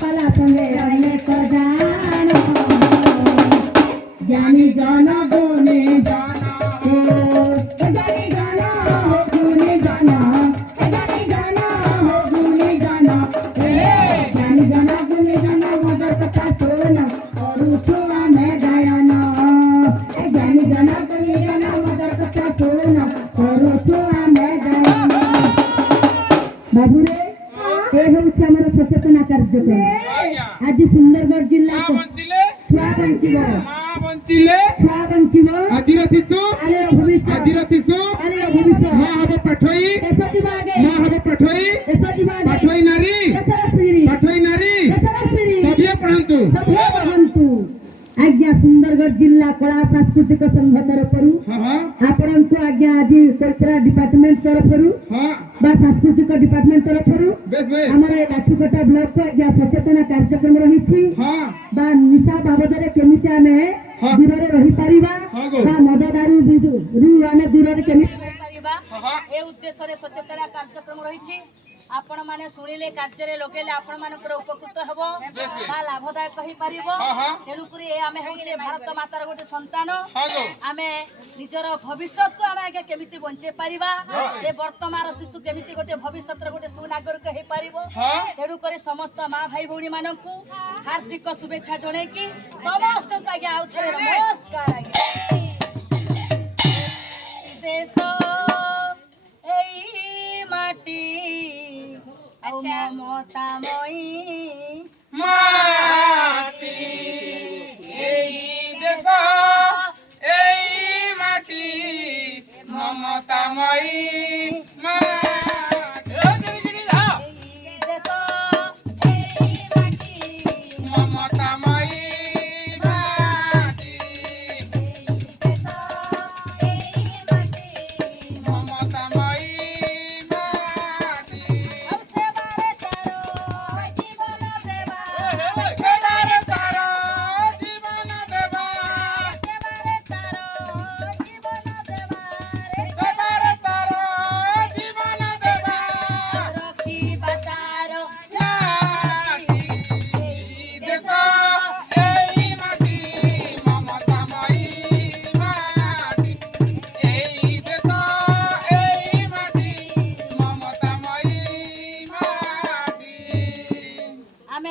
पाला संगे रहने को जानो जानी जाना गोने जाना जानी जाना हो गोने जाना जानी जाना हो गोने जाना जानी जाना गोने जाना मदर कथा सोना और उठवा में गायना जानी जाना गोने जाना मदर कथा सोना और उठवा में गायना बाबू रे ए होउछ हमर सचेतना कार्यक्रम आज सुंदरगढ़ जिल्ला छुआ बंचिबो मां बंचिले छुआ बंचिबो आजिर शिशु अरे भविष्य आजिर शिशु अरे भविष्य मां हबो पठोई ऐसा दिमागे मां हबो पठोई ऐसा दिमागे पठोई नारी ऐसा श्री पठोई नारी ऐसा श्री सभे पढंतु आज्ञा सुंदरगढ़ जिला कला सांस्कृतिक संघ तरफरु आपण को आज्ञा आज कल्चरल डिपार्टमेंट तरफरु बा सांस्कृतिक डिपार्टमेंट तरफरु हमर लाठीकोटा ब्लॉक को आज्ञा सचेतना कार्यक्रम रही छी बा निशा बाबदरे केमिति आमे दूर रे रही परिबा बा मद दारू रु आमे दूर रे केमिति रही परिबा ए उद्देश्य रे सचेतना कार्यक्रम रही छी आपण माने सुनिले कार्य लगे आपण मानकर उपकृत हेबो बा लाभदायक कहि परिबो तेनु करी ए आमे होचे भारत मातार गोटे संतान आमे निजर भविष्य को आमे आगे केमिति बंचे परिबा ए वर्तमान शिशु केमिति गोटे भविष्यतर गोटे सुनागरिक हे परिबो तेनु करी समस्त मां भाई भौणी मानकू हार्दिक शुभेच्छा जणे की समस्त को आगे आउथे नमस्कार आगे देश एई माटी ममतामयी माटी एई देश एई माटी ममतामयी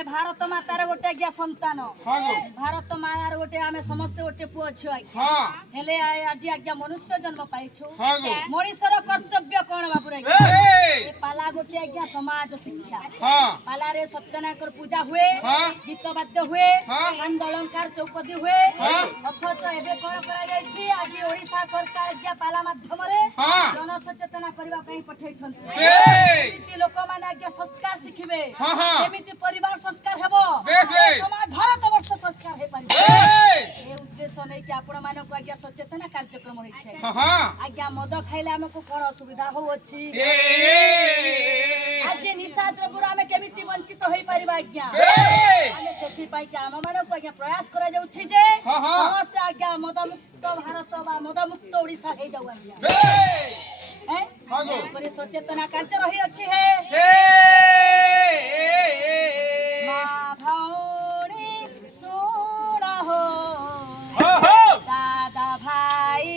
भारत मातार गोटे आज्ञा संतान भारत मातार गोटे आमे समस्त गोटे पुओ छियो हेले आज आज्ञा मनुष्य जन्म पाइछु मनुष्यर कर्तव्य कोन बाबू रे ए पाला गोटे आज्ञा समाज शिक्षा पाला रे सत्यनारायण पूजा हुए गीत वाद्य हुए कांड अलंकार चौपदी हुए अथच एबे कोन करा जाय छी आज ओडिसा सरकार आज्ञा पाला माध्यम रे जन सचेतना करबा पई पठै छथि एति लोक माने आज्ञा संस्कार शिखिबे केमिति परिवार संस्कार हेबो समाज भारत वर्ष संस्कार हे पारि ए उद्देश्य नै कि आपण माने को आज्ञा सचेतना कार्यक्रम होई छै आज्ञा मद खाइले हमको कोन असुविधा हो अछि आज निशा द्रव्य में केमिति वंचित होई परिबा आज्ञा आमे सेठी पाई कि हम माने को आज्ञा प्रयास करा जाउ छी जे समस्त आज्ञा मद मुक्त भारत बा मद मुक्त ओडिसा हे जाउ आज्ञा हैं पर सचेतना कार्य रही अछि हे मां भौणी सुना हो दादा भाई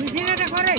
মিছিল এটা করে